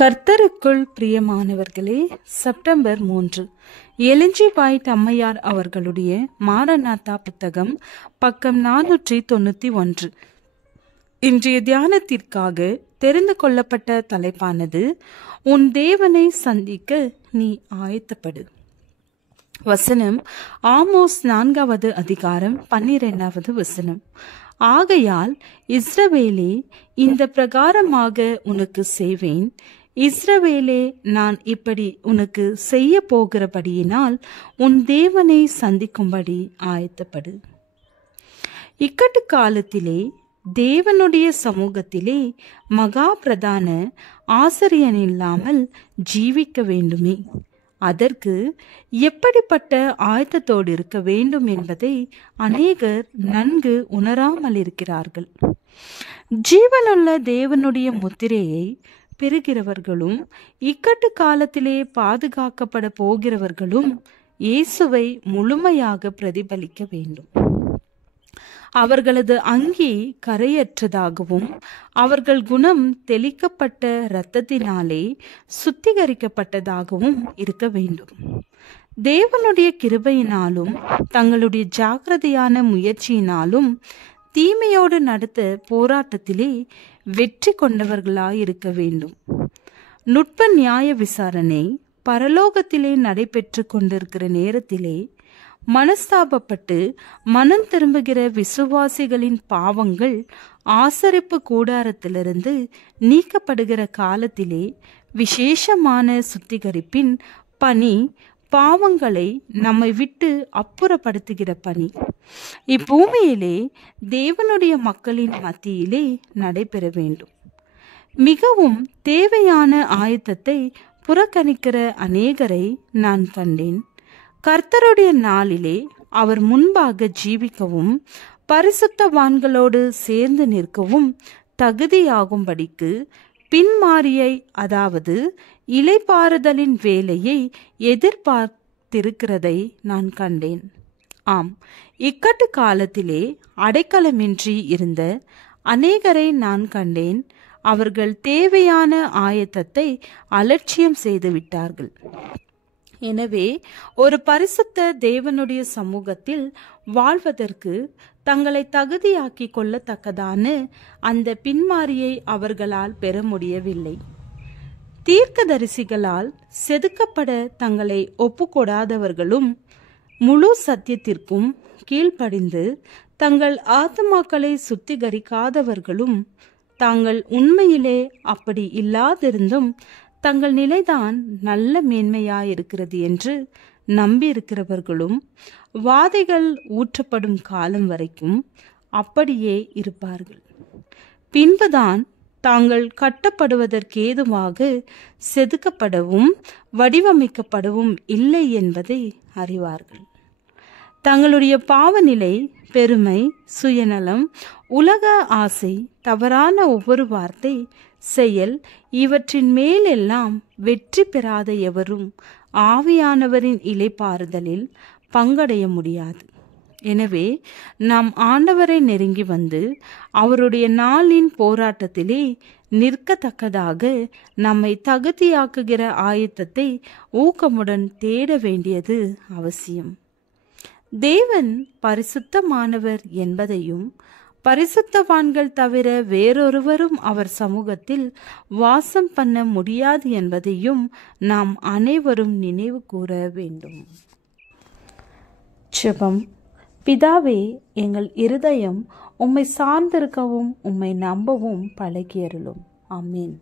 கர்த்தருக்குள் பிரியமானவர்களே, செப்டம்பர் 3 எலிஞ்சி பாய்ட் அம்மையார் அவர்களுடைய மாரநாத்தா புத்தகம், பக்கம் 491. இன்றைய தியானத்திற்காக தெரிந்து கொள்ளப்பட்ட தலைப்பானது, உன் தேவனை சந்திக்க நீ ஆயத்தப்படு. வசனம் ஆமோஸ் 4வது அதிகாரம் 12வது வசனம். ஆகையால் இஸ்ரவேலே, இந்த பிரகாரமாக உனக்கு செய்வேன். இஸ்ரவேலே, நான் இப்படி உனக்கு செய்ய போகிறபடியினால் உன் தேவனை சந்திக்கும்படி ஆயத்தப்படு. இக்கட்டு காலத்திலே தேவனுடைய சமூகத்திலே மகா பிரதான ஆசிரியன் இல்லாமல் ஜீவிக்க வேண்டுமே. அதற்கு எப்படிப்பட்ட ஆயத்தத்தோடு இருக்க வேண்டும் என்பதை அநேகர் நன்கு உணராமல் இருக்கிறார்கள். ஜீவனுள்ள தேவனுடைய முத்திரையை பெறுகிறவர்களும் இக்கட்டு காலத்திலே பாதுகாக்கப்பட போகிறவர்களும் இயேசுவை முழுமையாக பிரதிபலிக்க வேண்டும். அவர்களது அங்கி கரையற்றதாகவும் அவர்கள் குணம் தெளிக்கப்பட்ட இரத்தத்தினாலே சுத்திகரிக்கப்பட்டதாகவும் இருக்க வேண்டும். தேவனுடைய கிருபையினாலும் தங்களுடைய ஜாக்கிரதையான முயற்சியினாலும் தீமையோடு நடத்த போராட்டத்திலே வெற்றி கொண்டவர்களாயிருக்க வேண்டும். நுட்ப நியாய விசாரணை பரலோகத்திலே நடைபெற்று கொண்டிருக்கிற நேரத்திலே மனஸ்தாபப்பட்டு மனம் திரும்புகிற விசுவாசிகளின் பாவங்கள் ஆசரிப்பு கூடாரத்திலிருந்து நீக்கப்படுகிற காலத்திலே விசேஷமான சுத்திகரிப்பின் பணி, பாவங்களை நம்மை விட்டு அப்புறப்படுத்துகிற பணி இப்பூமியிலே தேவனுடைய மக்களின் மத்தியிலே நடைபெற வேண்டும். மிகவும் தேவையான ஆயத்தத்தை புறக்கணிக்கிற அநேகரை நான் கண்டேன். கர்த்தருடைய நாளிலே அவர் முன்பாக ஜீவிக்கவும் பரிசுத்தவான்களோடு சேர்ந்து நிற்கவும் தகுதியாகும்படிக்கு பின்மாரியை, அதாவது இளைப்பாறுதலின் வேலையை எதிர்பார்த்திருக்கிறதை நான் கண்டேன். ஆம், இக்கட்டு காலத்திலே அடைக்கலமின்றி இருந்த அநேகரை நான் கண்டேன். அவர்கள் தேவையான ஆயத்தத்தை அலட்சியம் செய்து விட்டார்கள். எனவே ஒரு பரிசுத்த தேவனுடைய சமூகத்தில் வாழ்வதற்கு தங்களை தகுதியாக்கி கொள்ளத்தக்கதான அந்த பின்மாரியை அவர்களால் பெற முடியவில்லை. தீர்க்கதரிசிகளால் செதுக்கப்பட தங்களை ஒப்புக்கொடாதவர்களும் முழு சத்தியத்திற்கும் கீழ்ப்படிந்து தங்கள் ஆத்மாக்களை சுத்திகரிக்காதவர்களும் தாங்கள் உண்மையிலே அப்படி இல்லாதிருந்தும் தங்கள் நிலைதான் நல்ல மேன்மையாயிருக்கிறது என்று நம்பியிருக்கிறவர்களும் வாதைகள் ஊற்றப்படும் காலம் வரைக்கும் அப்படியே இருப்பார்கள். பின்புதான் தாங்கள் கட்டப்படுவதற்கேதுவாக செதுக்கப்படவும் வடிவமைக்கப்படவும் இல்லை என்பதை அறிவார்கள். தங்களுடைய பாவநிலை, பெருமை, சுயநலம், உலக ஆசை, தவறான ஒவ்வொரு வார்த்தை, செயல் இவற்றின் மேலெல்லாம் வெற்றி பெறாத எவரும் ஆவியானவரின் இளைப்பாறுதலில் பங்கடைய முடியாது. எனவே நாம் ஆண்டவரை நெருங்கி வந்து அவருடைய நாளின் போராட்டத்திலே நிற்கத்தக்கதாக நம்மை தகுதியாக்குகிற ஆயத்தத்தை ஊக்கமுடன் தேட வேண்டியது அவசியம். தேவன் பரிசுத்தமானவர் என்பதையும் பரிசுத்தவான்கள் தவிர வேறொருவரும் அவர் சமூகத்தில் வாசம் பண்ண முடியாது என்பதையும் நாம் அனைவரும் நினைவு கூற வேண்டும். ஜெபம். பிதாவே, எங்கள் இருதயம் உம்மை சார்ந்திருக்கவும் உம்மை நம்பவும் பழகியருளும். ஆமீன்.